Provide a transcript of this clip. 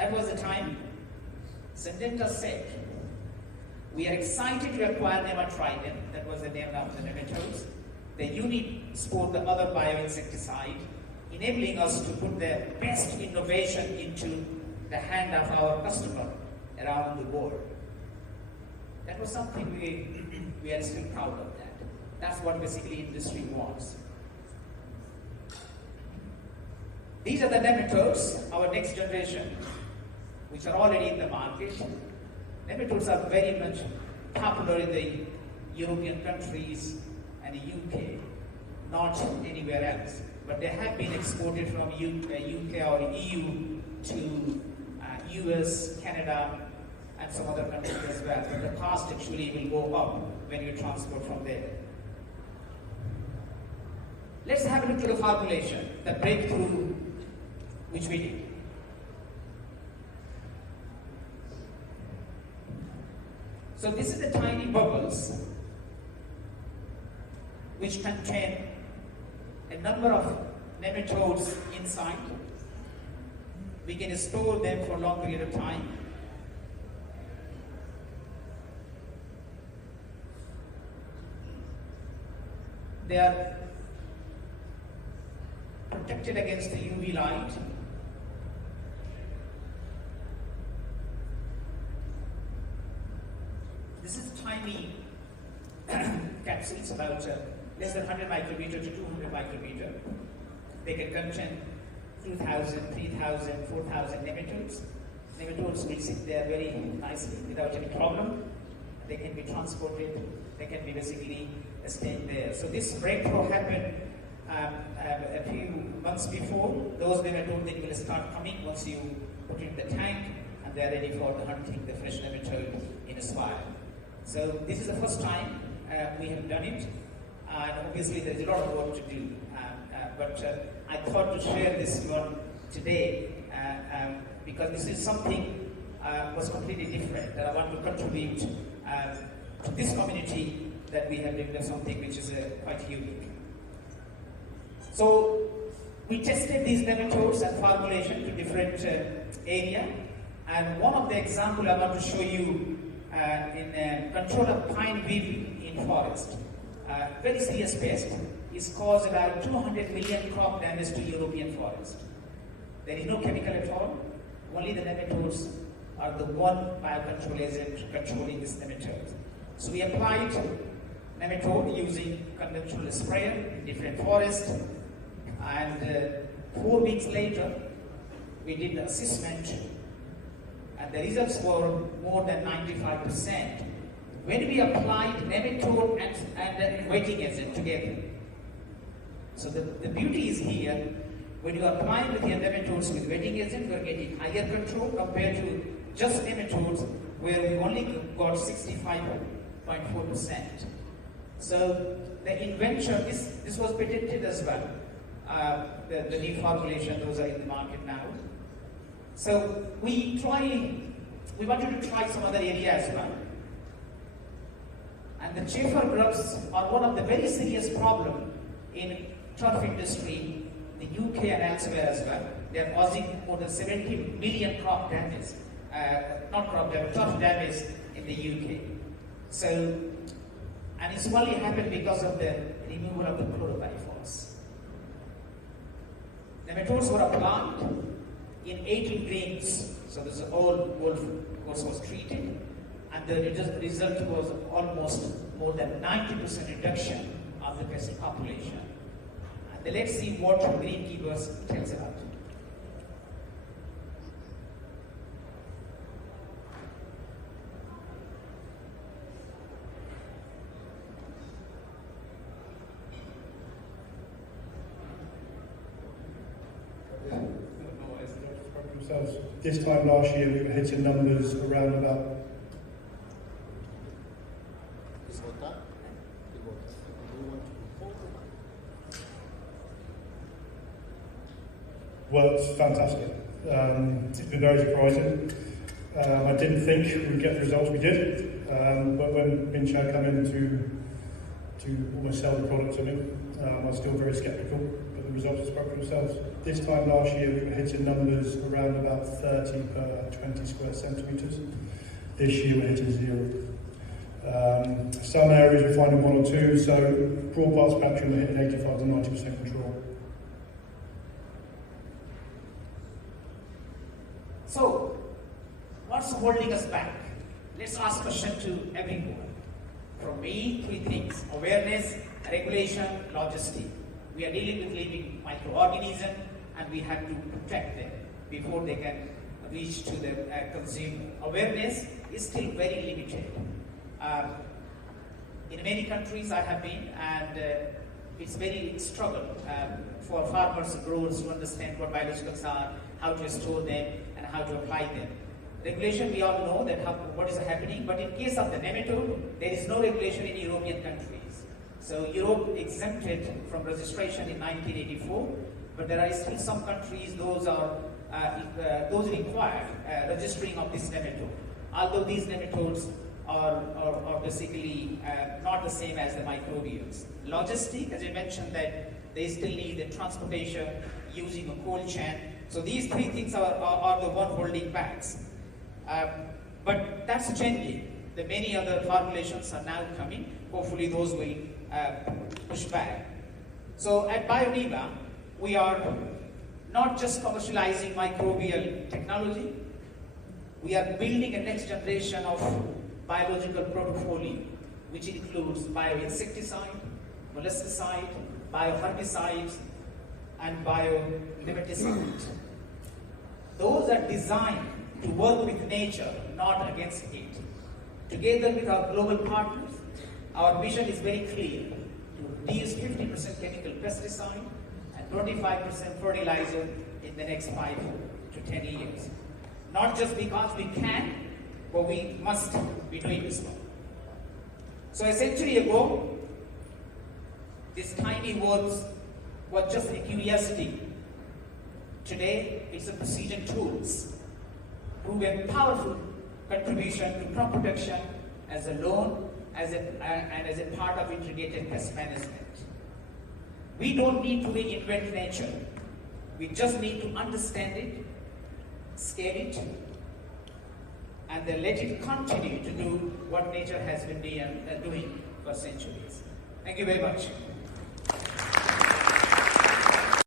That was the time Syngenta said, we are excited to acquire Nematridin, that was the name of the nematodes. The unit spoke the other bioinsecticide, enabling us to put the best innovation into the hand of our customer around the world. That was something we are still proud of that. That's what basically industry wants. These are the nematodes, our next generation, which are already in the market. Nematodes are very much popular in the European countries and the UK, not anywhere else. But they have been exported from UK or EU to US, Canada, and some other countries as well. But the cost actually will go up when you transport from there. Let's have a look at the formulation, the breakthrough which we did. So this is the tiny bubbles which contain a number of nematodes inside. We can store them for a long period of time. They are protected against the UV light. This is tiny capsules, about less than 100 micrometer to 200 micrometer. They can contain 2,000, 3,000, 4,000 nematodes. Nematodes will sit there very nicely without any problem. They can be transported. They can be basically staying there. So this breakthrough happened a few months before. Those nematodes then will start coming once you put in the tank, and they're ready for the hunting the fresh nematode in a soil. So this is the first time we have done it, and obviously there is a lot of work to do. But I thought to share this one today because this is something was completely different that I want to contribute to this community, that we have developed something which is quite unique. So we tested these nematodes and formulation to different area, and one of the example I want to show you in control of pine weevil in forest. Very serious pest. Is caused about 200 million crop damage to European forest. There is no chemical at all. Only the nematodes are the one biocontrol agent controlling this nematode. So we applied nematode using conventional sprayer in different forests, and 4 weeks later we did the assessment, and the results were more than 95% when we applied nematode and wetting agent together. So the beauty is here, when you apply with your nematodes with wetting agent, you are getting higher control compared to just nematodes, where we only got 65.4%. So the invention, this was patented as well. The new formulation, those are in the market now. So we wanted to try some other area as well. And the chafer grubs are one of the very serious problem in turf industry, the UK and elsewhere as well. They are causing more than 70 million crop damage, turf damage in the UK. So, and it's only happened because of the removal of the chlorpyrifos. Nematodes were applied in 18 grains. So this whole course was treated, and the result was almost more than 90% reduction of the pest population. And let's see what greenkeepers tells about. This time last year we were hitting numbers around about works fantastic. It's been very surprising. I didn't think we'd get the results we did, but when Minchad came in to almost sell the product to me, I was still very sceptical. But the results spoke for themselves. This time last year we were hitting numbers around about 30 per 20 square centimetres. This year we're hitting 0. Some areas we're finding 1 or 2, so broad part spectrum we're hitting 85 to 90% control. So, what's holding us back? Let's ask a question to everyone. From me, 3 things: awareness, regulation, logistic. We are dealing with living microorganisms and we have to protect them before they can reach to the consumer. Awareness is still very limited. In many countries I have been, and it's very struggle for farmers and growers to understand what biologicals are, how to store them, and how to apply them. Regulation, we all know that what is happening, but in case of the nematode, there is no regulation in European countries. So Europe exempted from registration in 1984, but there are still some countries, those require registering of this nematode. Although these nematodes are basically not the same as the microbials. Logistic, as I mentioned, that they still need the transportation using a cold chain. So these 3 things are the one holding back. But that's changing. The many other formulations are now coming. Hopefully those will push back. So at Bionema, we are not just commercializing microbial technology, we are building a next generation of biological portfolio, which includes bioinsecticide, molluscicide, bioherbicides, and bionematicides. Those are designed to work with nature, not against it. Together with our global partners, our vision is very clear: to reduce 50% chemical pesticide and 25% fertilizer in the next 5 to 10 years. Not just because we can, but we must be doing this one. So a century ago, these tiny words were just a curiosity. Today, it's a precision tools, proven powerful contribution to crop protection as a loan, and as a part of integrated pest management. We don't need to reinvent nature. We just need to understand it, scale it, and then let it continue to do what nature has been doing for centuries. Thank you very much.